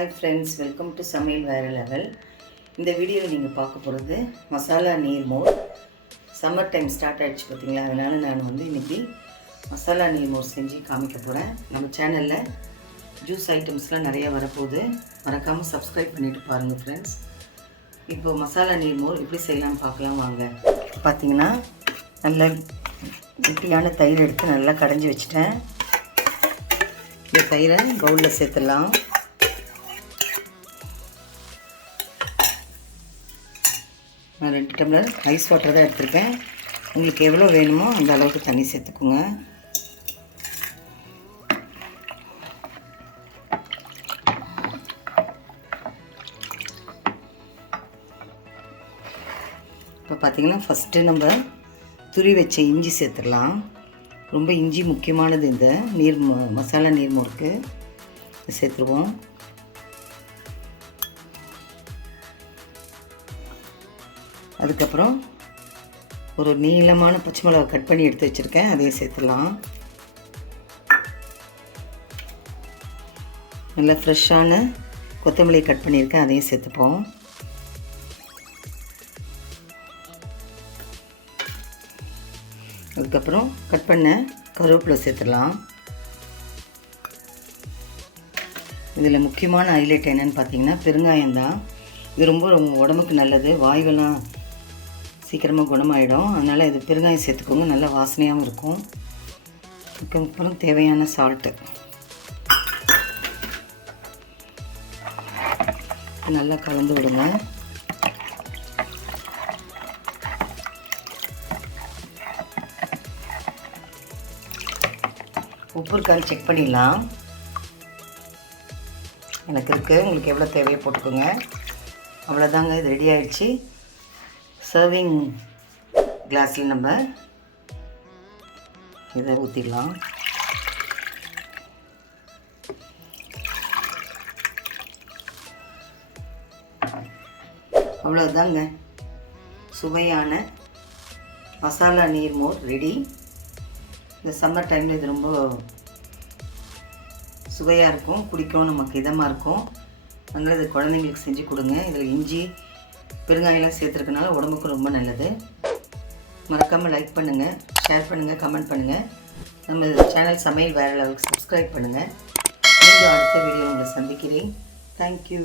Hi friends, welcome to Samayal Vera level. இந்த வீடியோவில் நீங்கள் பார்க்க போகிறது மசாலா நீர்மோர். சம்மர் டைம் ஸ்டார்ட் ஆகிடுச்சு பார்த்தீங்களா, அதனால் நான் இன்றைக்கி மசாலா நீர்மோர் செஞ்சு காமிக்க போகிறேன். நம்ம சேனலில் ஜூஸ் ஐட்டம்ஸ்லாம் நிறையா வரப்போகுது, மறக்காமல் சப்ஸ்கிரைப் பண்ணிவிட்டு பாருங்கள் ஃப்ரெண்ட்ஸ். இப்போ மசாலா நீர்மோர் எப்படி செய்யலாம்னு பார்க்கலாம் வாங்க. பார்த்தீங்கன்னா நல்ல கெட்டியான தயிர் எடுத்து நல்லா கடைஞ்சி வச்சுட்டேன். இந்த தயிரை பவுலில் சேர்த்துடலாம். நான் 2 டம்ளர் ஐஸ் வாட்டர் தான் எடுத்திருக்கேன். உங்களுக்கு எவ்வளோ வேணுமோ அந்த அளவுக்கு தண்ணி சேர்த்துக்குங்க. இப்போ பார்த்திங்கன்னா ஃபஸ்ட்டு நம்ம துரி வச்ச இஞ்சி சேர்த்துடலாம். ரொம்ப இஞ்சி முக்கியமானது இந்த மசாலா நீர்மோருக்கு. சேர்த்துருவோம். அதுக்கப்புறம் ஒரு நீளமான பச்சை மிளகா கட் பண்ணி எடுத்து வச்சுருக்கேன், அதையும் சேர்த்துடலாம். நல்லா ஃப்ரெஷ்ஷான கொத்தமல்லி கட் பண்ணியிருக்கேன், அதையும் சேர்த்துப்போம். அதுக்கப்புறம் கட் பண்ண கருவேப்பிலை சேர்த்துடலாம். இதில் முக்கியமான ஹைலைட் என்னென்னு பார்த்தீங்கன்னா பெருங்காயம் தான். இது ரொம்ப உடம்புக்கு நல்லது, வாய்வெல்லாம் சீக்கிரமாக குணமாயிடும். அதனால் இது பெருங்காயம் சேர்த்துக்கோங்க, நல்லா வாசனையாகவும் இருக்கும். அதுக்கப்புறம் தேவையான சால்ட்டு நல்லா கலந்து விடுங்க. உப்பு இருக்கான்னு செக் பண்ணிடலாம். எனக்கு இருக்குது, உங்களுக்கு எவ்வளோ தேவையோ போட்டுக்கோங்க. அவ்வளோதாங்க, இது ரெடி ஆகிடுச்சு. சர்விங் கிளாஸில் நம்ம இதை ஊற்றிடலாம். அவ்வளோதாங்க, சுவையான மசாலா நீர்மோர் ரெடி. இந்த சம்மர் டைமில் இது ரொம்ப சுவையாக இருக்கும், பிடிக்கும், நமக்கு இதமாக இருக்கும். அதனால் இது குழந்தைங்களுக்கு செஞ்சு கொடுங்க. இதில் இஞ்சி பெருங்காயெல்லாம் சேர்த்துருக்கனால உடம்புக்கு ரொம்ப நல்லது. மறக்காமல் லைக் பண்ணுங்கள், ஷேர் பண்ணுங்கள், கமெண்ட் பண்ணுங்கள். நம்ம சேனல் சமையல் வேறு லெவலுக்கு சப்ஸ்கிரைப் பண்ணுங்கள். மீண்டும் அடுத்த வீடியோ உங்களை சந்திக்கிறேன். தேங்க்யூ.